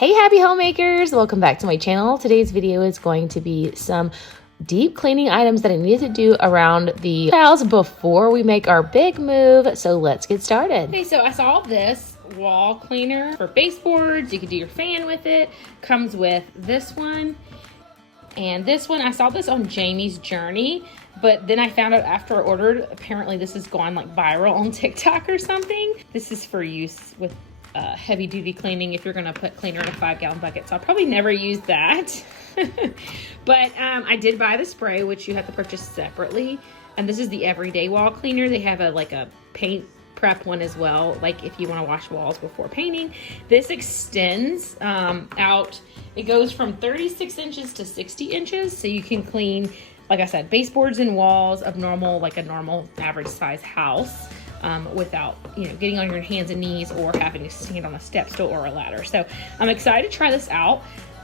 Hey happy homemakers, welcome back to my channel. Today's video is going to be some deep cleaning items that I needed to do around the house before we make our big move. So let's get started. Okay, so I saw this wall cleaner for baseboards. You could do your fan with it. Comes with this one and this one. I saw this on Jamie's Journey, but then I found out after I ordered, apparently this has gone like viral on TikTok or something. This is for use with heavy duty cleaning if you're gonna put cleaner in a 5-gallon bucket. So I'll probably never use that. But I did buy the spray, which you have to purchase separately. And this is the everyday wall cleaner. They have a paint prep one as well, like if you want to wash walls before painting. This extends out. It goes from 36 inches to 60 inches, so you can clean, like I said, baseboards and walls of like a normal average size house. Without, getting on your hands and knees or having to stand on a step stool or a ladder. So I'm excited to try this out.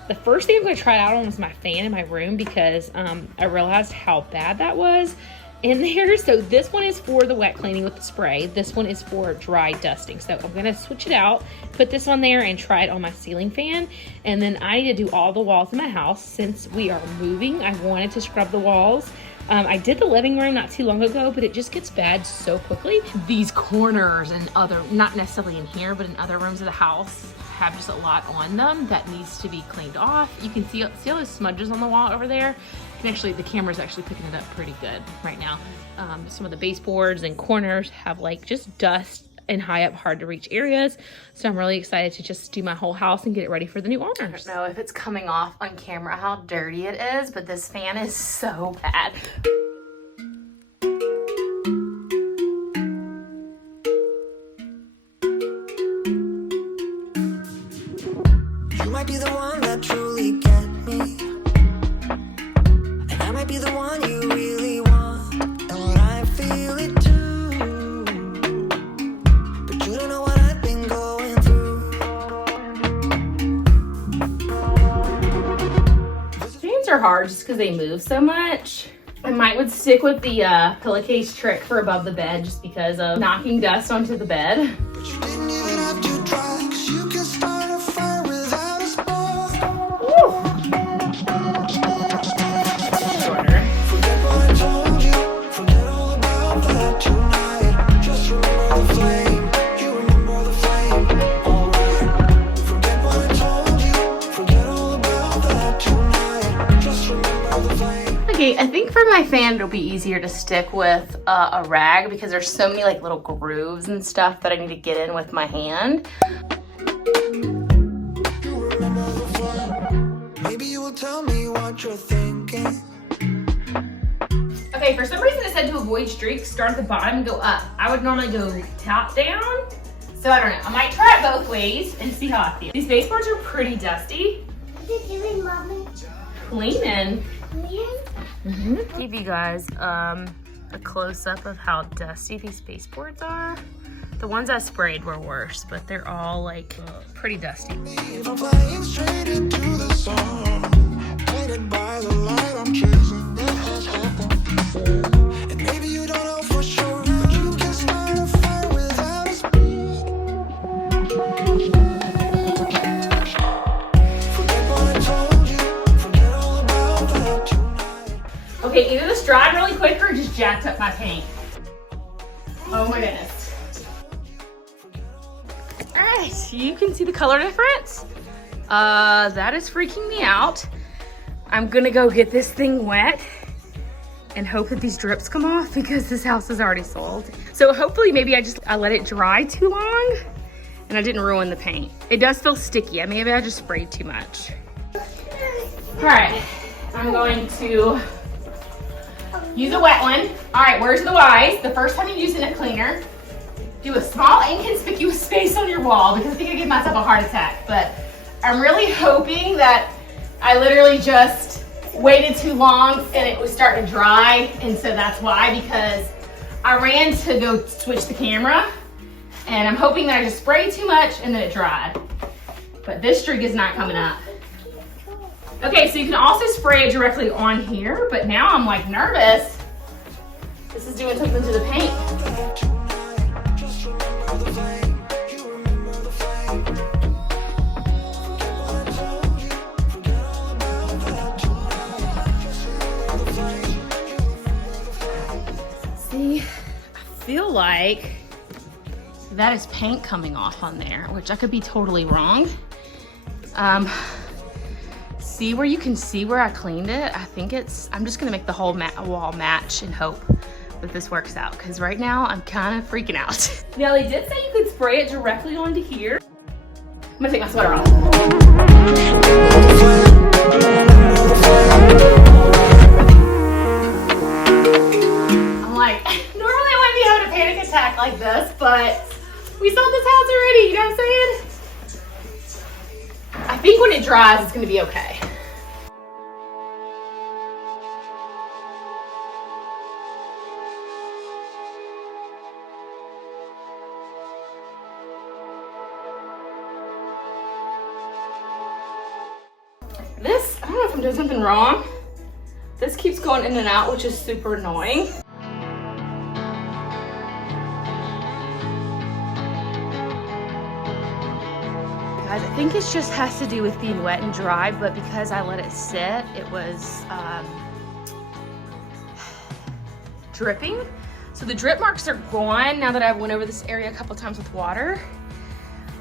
The first thing I'm going to try it out on was my fan in my room because I realized how bad that was in there. So this one is for the wet cleaning with the spray. This one is for dry dusting. So I'm going to switch it out, put this on there and try it on my ceiling fan. And then I need to do all the walls in my house. Since we are moving, I wanted to scrub the walls. I did the living room not too long ago, but it just gets bad so quickly. These corners and not necessarily in here, but in other rooms of the house have just a lot on them that needs to be cleaned off. You can see all those smudges on the wall over there. The camera's actually picking it up pretty good right now. Some of the baseboards and corners have just dust in high up, hard to reach areas. So I'm really excited to just do my whole house and get it ready for the new owners. I don't know if it's coming off on camera how dirty it is, but this fan is so bad. You might be the one that truly get me, and I might be the one you really want. Thought I feel it too. Are hard just because they move so much. I would stick with the pillowcase trick for above the bed just because of knocking dust onto the bed. But you didn't even have to try, 'cause you can start a fire without a spark. Shorter. Forget what I told you, forget all about that tonight. Just remember the flame, you remember the flame. Alright. Forget what I told you, forget all about that tonight. Okay, I think for my fan it'll be easier to stick with a rag because there's so many little grooves and stuff that I need to get in with my hand. Maybe you will tell me what you're thinking. Okay, for some reason it said to avoid streaks, start at the bottom and go up. I would normally go top down. So I don't know, I might try it both ways and see how I feel. These baseboards are pretty dusty. What are you doing, Mommy? Cleaning. Give you guys a close-up of how dusty these baseboards are. The ones I sprayed were worse, but they're all pretty dusty. I'm flying straight into the sun, guided by the light I'm chasing. That has happened before. And maybe you don't know for sure, but you can start a fire without a spark. Forget what I told you, forget all about that tonight. Okay, either this dried really quick or it just jacked up my paint. Oh my goodness. All right, you can see the color difference. That is freaking me out. I'm gonna go get this thing wet and hope that these drips come off because this house is already sold. So hopefully maybe I let it dry too long and I didn't ruin the paint. It does feel sticky. Maybe I just sprayed too much. All right, I'm going to use a wet one. All right, words of the wise. The first time you use a cleaner, do a small inconspicuous space on your wall because I think I give myself a heart attack. But I'm really hoping that I literally just waited too long and it was starting to dry. And so that's why, because I ran to go switch the camera and I'm hoping that I just sprayed too much and then it dried. But this streak is not coming up. Okay, so you can also spray it directly on here, but now I'm nervous. This is doing something to the paint. Just remember the flame, you remember the flame. Forget what like that is paint coming off on there, which I could be totally wrong. See where you can see where I cleaned it? I think I'm just gonna make the whole wall match and hope that this works out, because right now I'm kind of freaking out. Now they did say you could spray it directly onto here. I'm gonna take my sweater off. I'm like, normally I wouldn't be having a panic attack like this, but we sold this house already, you know what I'm saying? I think when it dries, it's gonna be okay. This, I don't know if I'm doing something wrong. This keeps going in and out, which is super annoying. Guys, I think it just has to do with being wet and dry, but because I let it sit, it was dripping. So the drip marks are gone now that I've went over this area a couple times with water.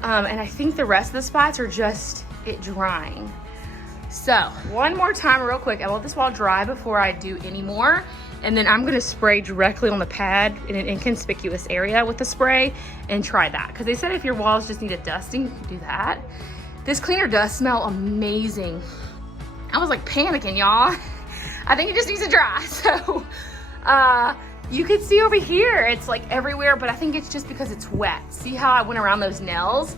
And I think the rest of the spots are just it drying. So one more time real quick, I let this wall dry before I do any more. And then I'm gonna spray directly on the pad in an inconspicuous area with the spray and try that. Because they said if your walls just need a dusting, you can do that. This cleaner does smell amazing. I was like panicking, y'all. I think it just needs to dry. So you can see over here, it's like everywhere, but I think it's just because it's wet. See how I went around those nails?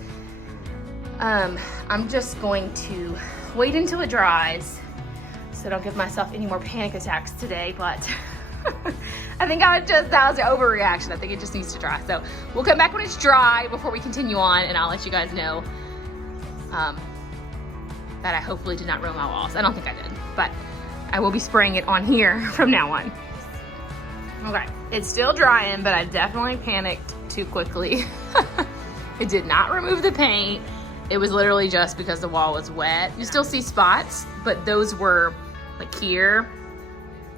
I'm just going to wait until it dries so I don't give myself any more panic attacks today, but I think that was an overreaction. I think it just needs to dry. So we'll come back when it's dry before we continue on, and I'll let you guys know that I hopefully did not ruin my walls. I don't think I did, but I will be spraying it on here from now on. Okay, it's still drying, but I definitely panicked too quickly. It did not remove the paint. It was literally just because the wall was wet. You still see spots, but those were like here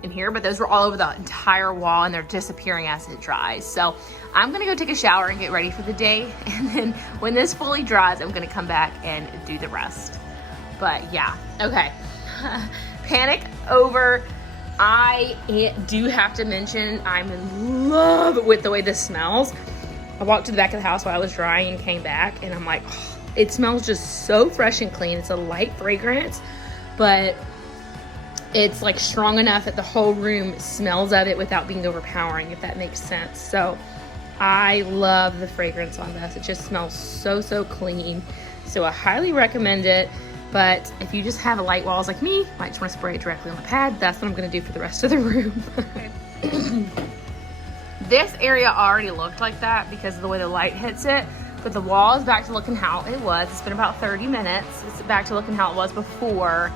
and here, but those were all over the entire wall and they're disappearing as it dries. So I'm gonna go take a shower and get ready for the day. And then when this fully dries, I'm gonna come back and do the rest. But yeah, okay. Panic over. I do have to mention, I'm in love with the way this smells. I walked to the back of the house while I was drying and came back and I'm like, oh, it smells just so fresh and clean. It's a light fragrance, but it's like strong enough that the whole room smells of it without being overpowering, if that makes sense. So I love the fragrance on this. It just smells so, so clean. So I highly recommend it. But if you just have light walls like me, might just want to spray it directly on the pad. That's what I'm going to do for the rest of the room. This area already looked like that because of the way the light hits it. But the wall is back to looking how it was. It's been about 30 minutes. It's back to looking how it was before.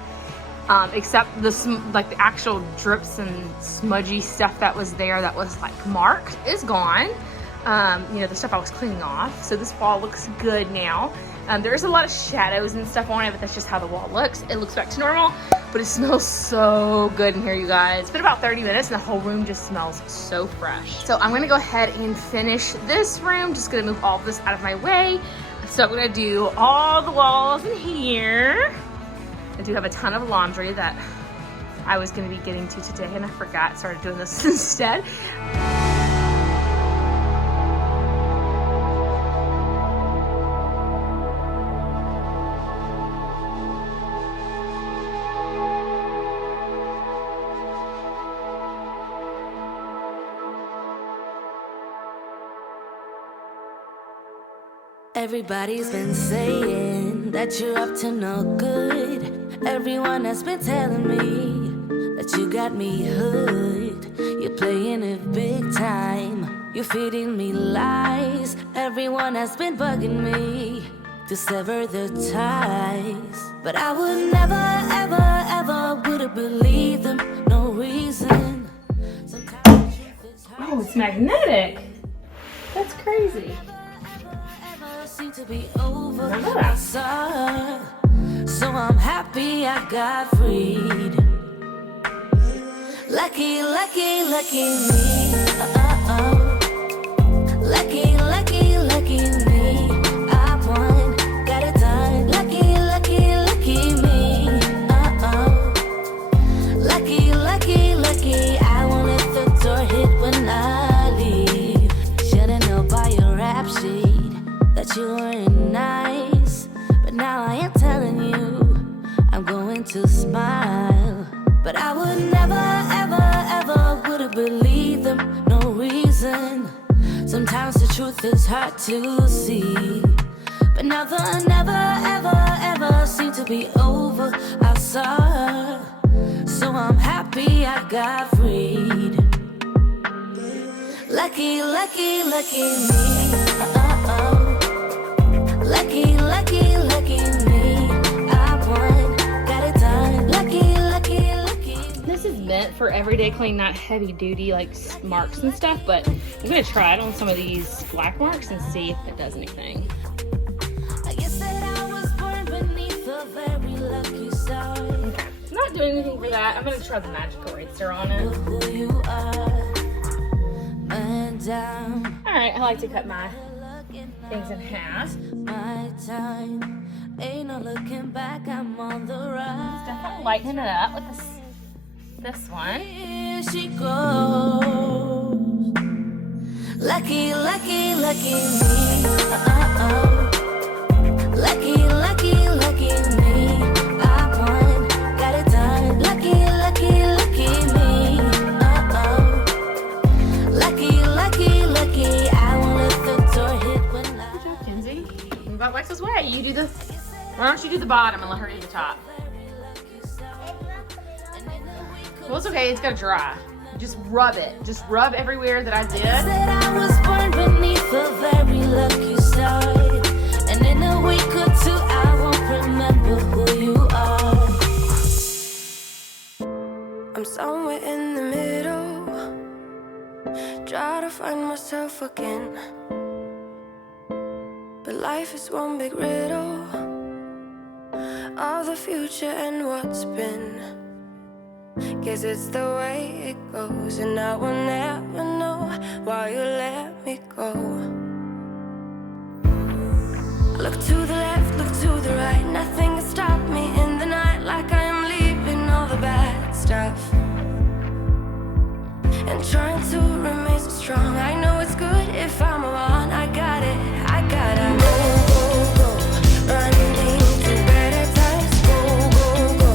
Except the actual drips and smudgy stuff that was there that was like marked is gone. You know, the stuff I was cleaning off. So this wall looks good now. There's a lot of shadows and stuff on it, but that's just how the wall looks. It looks back to normal, but it smells so good in here, you guys. It's been about 30 minutes and the whole room just smells so fresh. So I'm gonna go ahead and finish this room. Just gonna move all of this out of my way. So I'm gonna do all the walls in here. I do have a ton of laundry that I was gonna be getting to today and I forgot, started doing this instead. Everybody's been saying that you're up to no good. Everyone has been telling me that you got me hooked. You're playing it big time. You're feeding me lies. Everyone has been bugging me to sever the ties. But I would never, ever, ever would have believed them. No reason. Oh, it's magnetic. That's crazy. Seem to be over my side. So I'm happy I got freed. Lucky, lucky, lucky me. Lucky, lucky, lucky me. I won, got it done. Lucky, lucky, lucky me. Lucky, lucky, lucky. I won't let the door hit when I leave. Shoulda known by your rap sheet that you weren't nice, but now I am telling you I'm going to smile. But I would never, ever, ever would have believed them, no reason. Sometimes the truth is hard to see, but now the never, ever, ever seem to be over. I saw her, so I'm happy I got freed. Lucky, lucky, lucky me. Lucky, lucky, lucky me. I won, got it done. Lucky, lucky, lucky. This is meant for everyday clean, not heavy duty like marks and stuff, but I'm gonna try it on some of these black marks and see if it does anything. I guess that I was born beneath a very lucky star. Okay, not doing anything for that. I'm gonna try the magic eraser on it. Who you are, man down. All right, I like to cut my things in half. My time, ain't no looking back. I'm on the rise. Definitely lightening it up with this one. Here she goes. Lucky, lucky, lucky me. Lucky, lucky, lucky me. I won, got it done. Lucky, lucky, lucky me. Lucky, lucky, lucky. I won't let the door hit when I. Good job, Kenzie. But Lex's way. You do the. Why don't you do the bottom and let her do the top? Well, it's okay. It's gonna dry. Just rub it. Just rub everywhere that I did. Said I was born beneath a very lucky star, and in a week or two I won't remember who you are. I'm somewhere in the middle, try to find myself again, but life is one big riddle of the future and what's been. Guess it's the way it goes, and I will never know why you let me go. Look to the left, look to the right, nothing can stop me in the night, like I am leaving all the bad stuff and trying to remain so strong. I know it's good if I'm alone. I got it, I gotta go, go, go, running to better times. Go, go, go,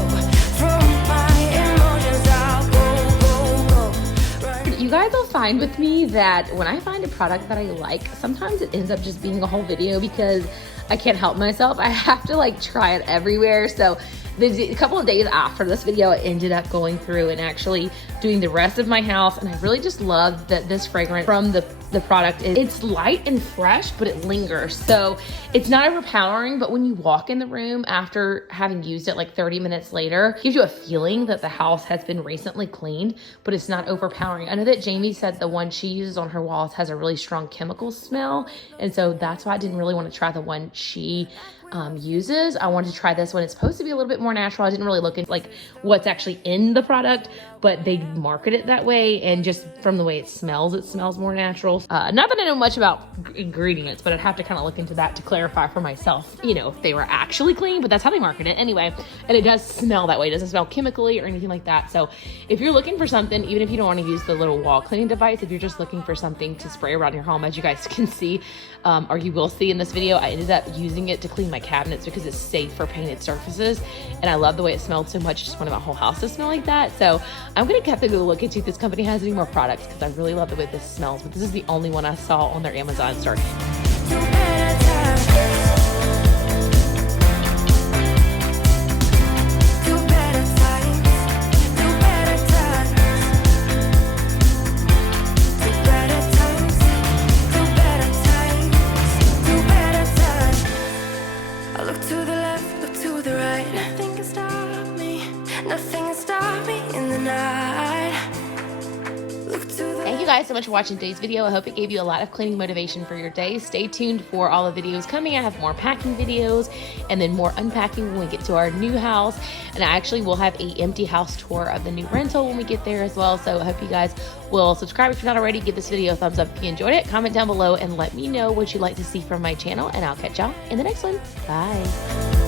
from my emotions I'll go, go, go, run. You guys will find with me that when I find a product that I like, sometimes it ends up just being a whole video because I can't help myself. I have to like try it everywhere. So a couple of days after this video, I ended up going through and actually doing the rest of my house, and I really just love that this fragrance from the product it's light and fresh, but it lingers. So it's not overpowering, but when you walk in the room after having used it like 30 minutes later, it gives you a feeling that the house has been recently cleaned, but it's not overpowering. I know that Jamie said the one she uses on her walls has a really strong chemical smell, and so that's why I didn't really want to try the one she uses. I wanted to try this one. It's supposed to be a little bit more natural. I didn't really look at like what's actually in the product, but they market it that way, and just from the way it smells more natural. Not that I know much about ingredients, but I'd have to kind of look into that to clarify for myself, you know, if they were actually clean, but that's how they market it anyway. And it does smell that way. It doesn't smell chemically or anything like that. So if you're looking for something, even if you don't want to use the little wall cleaning device, if you're just looking for something to spray around your home, as you guys can see, or you will see in this video, I ended up using it to clean my cabinets because it's safe for painted surfaces, and I love the way it smelled so much. I just wanted my whole house to smell like that. So I'm gonna have to go look and see if this company has any more products, because I really love the way this smells, but this is the only one I saw on their Amazon store. so much for watching today's video. I hope it gave you a lot of cleaning motivation for your day. Stay tuned for all the videos coming. I have more packing videos and then more unpacking when we get to our new house. And I actually will have an empty house tour of the new rental when we get there as well. So I hope you guys will subscribe if you're not already. Give this video a thumbs up if you enjoyed it. Comment down below and let me know what you'd like to see from my channel. And I'll catch y'all in the next one. Bye.